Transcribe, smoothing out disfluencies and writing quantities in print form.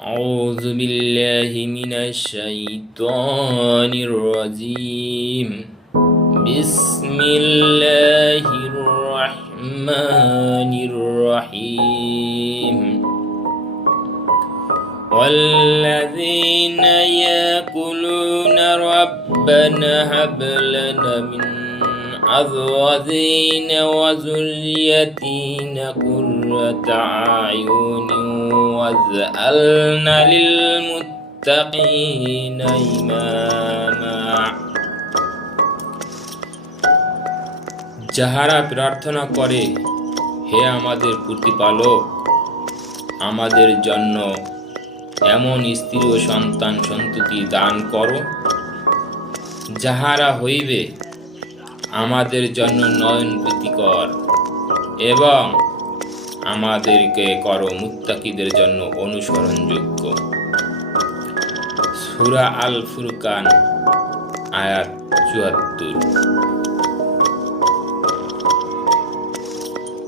أعوذ بالله من الشيطان الرجيم. بسم الله الرحمن الرحيم. والذين يقولون ربنا هب لنا من أزواجنا وذريتنا قرة أعين واجعلنا للمتقين ইমামা। যাহারা প্রার্থনা করে, হে আমাদের প্রতিপালক, আমাদের জন্য এমন স্ত্রী ও সন্তান সন্ততি দান করো যাহারা হইবে আমাদের জন্য নয়ন প্রীতিকর, এবং আমাদেরকে করো মুত্তাকিদের জন্য অনুসরণযোগ্য। সূরা আল ফুরকান আয়াত ৭৪।